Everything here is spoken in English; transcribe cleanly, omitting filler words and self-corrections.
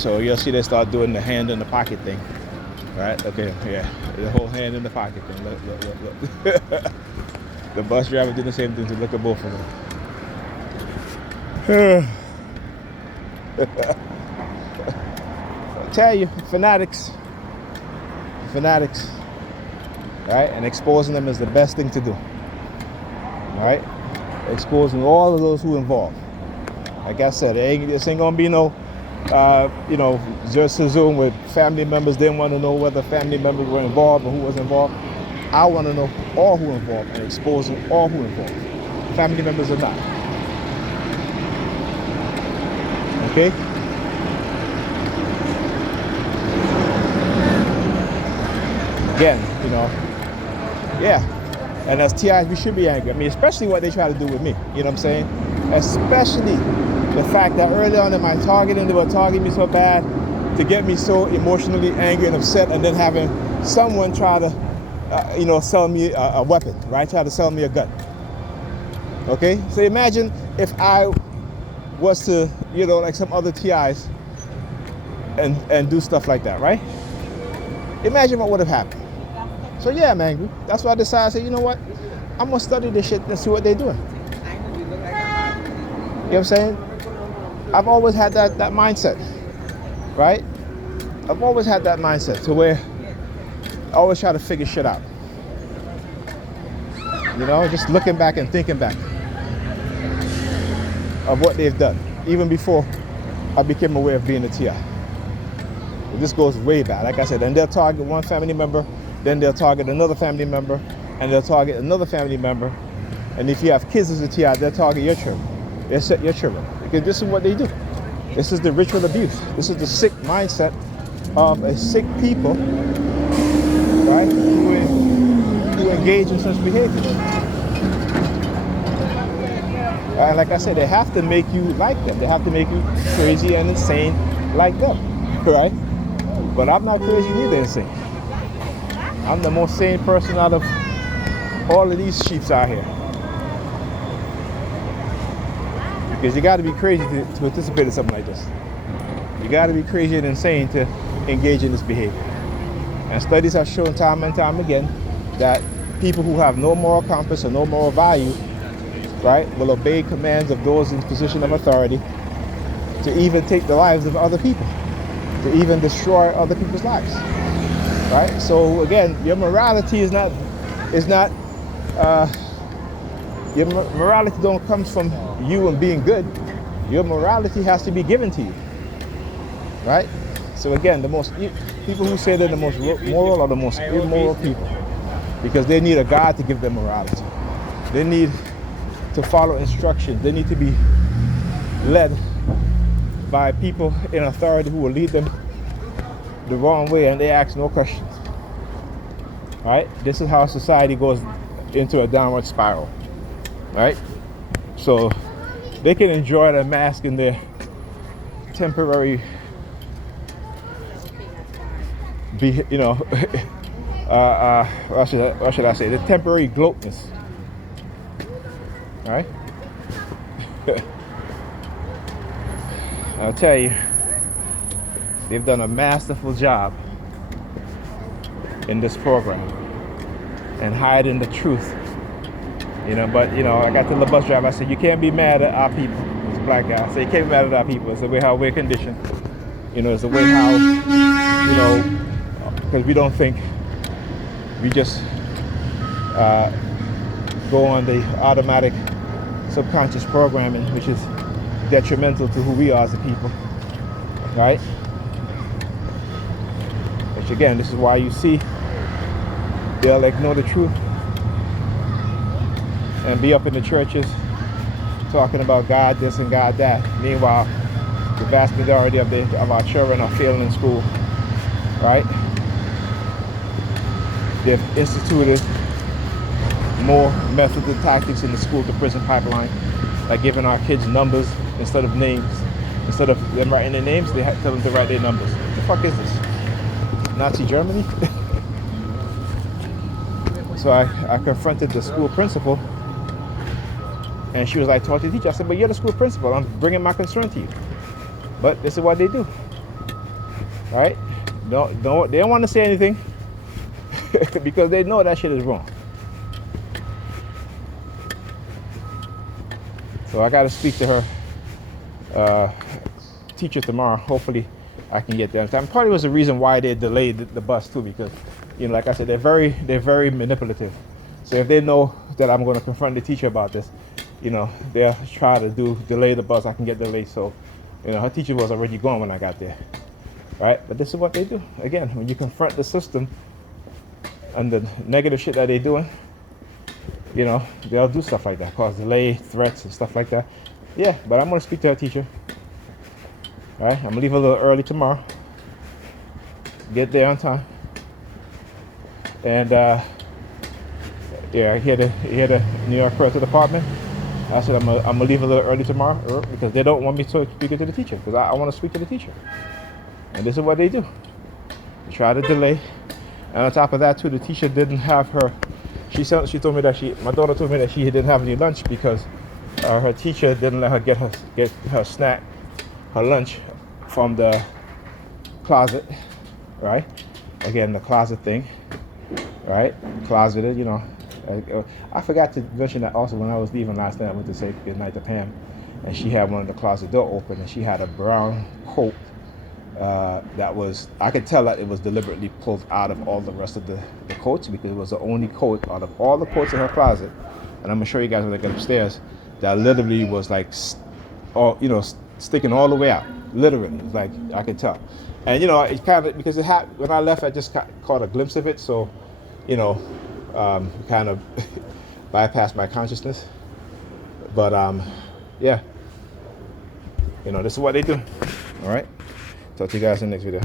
So you'll see they start doing the hand in the pocket thing. Right? Okay, yeah. The whole hand in the pocket thing. Look. The bus driver did the same thing, to look at both of them. I tell you, fanatics. Right? And exposing them is the best thing to do. Right? Exposing all of those who involved. Like I said, this ain't gonna be no just a Zoom with family members. Didn't want to know whether family members were involved or who was involved. I want to know all who involved and exposing all who involved, family members or not. Okay? Again, yeah. And as TIs, we should be angry. I mean, especially what they try to do with me. You know what I'm saying? Especially the fact that early on in my targeting, they were targeting me so bad to get me so emotionally angry and upset, and then having someone try to, sell me a weapon, right? Try to sell me a gun. Okay? So imagine if I was to, like some other TIs and do stuff like that, right? Imagine what would have happened. So yeah, I'm angry. That's why I decided, I said, you know what? I'm going to study this shit and see what they're doing. You know what I'm saying? I've always had that mindset, right? I've always had that mindset to where I always try to figure shit out. Just looking back and thinking back of what they've done, even before I became aware of being a TI. This goes way back. Like I said, and they'll target one family member, then they'll target another family member, and they'll target another family member. And if you have kids as a TI, they'll target your children. They'll set your children. Because this is what they do. This is the ritual abuse. This is the sick mindset of a sick people, right, who engage in such behavior. And like I said, they have to make you like them. They have to make you crazy and insane like them, right? But I'm not crazy neither insane. I'm the most sane person out of all of these sheeps out here. Because you got to be crazy to participate in something like this. You got to be crazy and insane to engage in this behavior. And studies have shown time and time again that people who have no moral compass or no moral value, right, will obey commands of those in position of authority to even take the lives of other people, to even destroy other people's lives, right? So again, your morality is not your morality don't come from you and being good. Your morality has to be given to you, right? So again, people who say they're the most moral are the most immoral people, because they need a God to give them morality. They need to follow instructions. They need to be led by people in authority who will lead them the wrong way, and they ask no questions. Right? This is how society goes into a downward spiral. Right? So they can enjoy the mask in their temporary, what should I say? The temporary gloatness. Right? I'll tell you, they've done a masterful job in this program and hiding the truth. But I got to the bus driver. I said, you can't be mad at our people. It's a black guy. I said, you can't be mad at our people. It's the way how we're conditioned. It's the way how, because we don't think, we just go on the automatic subconscious programming, which is detrimental to who we are as a people, right? Which again, this is why you see they'll ignore the truth and be up in the churches talking about God this and God that. Meanwhile, the vast majority of our children are failing in school, right? They've instituted more methods and tactics in the school to prison pipeline, like giving our kids numbers instead of names. Instead of them writing their names, they tell them to write their numbers. What the fuck is this? Nazi Germany? So I confronted the school principal, and she was like, talk to the teacher. I said, but you're the school principal. I'm bringing my concern to you. But this is what they do. right? They don't want to say anything because they know that shit is wrong. So I got to speak to her teacher tomorrow. Hopefully, I can get there on time. Probably was the reason why they delayed the bus too, because like I said, they're very manipulative. So if they know that I'm going to confront the teacher about this, they'll try to delay the bus. I can get delayed. So, her teacher was already gone when I got there, right? But this is what they do. Again, when you confront the system and the negative shit that they're doing, they'll do stuff like that, cause delay, threats, and stuff like that. Yeah, but I'm gonna speak to her teacher. All right, I'm gonna leave a little early tomorrow. Get there on time. And yeah, here the New York Police Department. I said I'm gonna leave a little early tomorrow because they don't want me to speak to the teacher, because I want to speak to the teacher. And this is what they do. They try to delay. And on top of that too, the teacher didn't have her. She told me that my daughter told me that she didn't have any lunch because her teacher didn't let her get her snack, her lunch, from the closet, right? Again, the closet thing, right? Closeted, I forgot to mention that also when I was leaving last night. I went to say goodnight to Pam, and she had one of the closet door open, and she had a brown coat that was, I could tell that it was deliberately pulled out of all the rest of the coats, because it was the only coat out of all the coats in her closet, and I'm gonna show you guys when I get upstairs, that literally was like, sticking all the way out, literally. It's like, I could tell. And it kind of, because when I left, I just caught a glimpse of it, so kind of bypassed my consciousness. But yeah, this is what they do. All right, talk to you guys in the next video.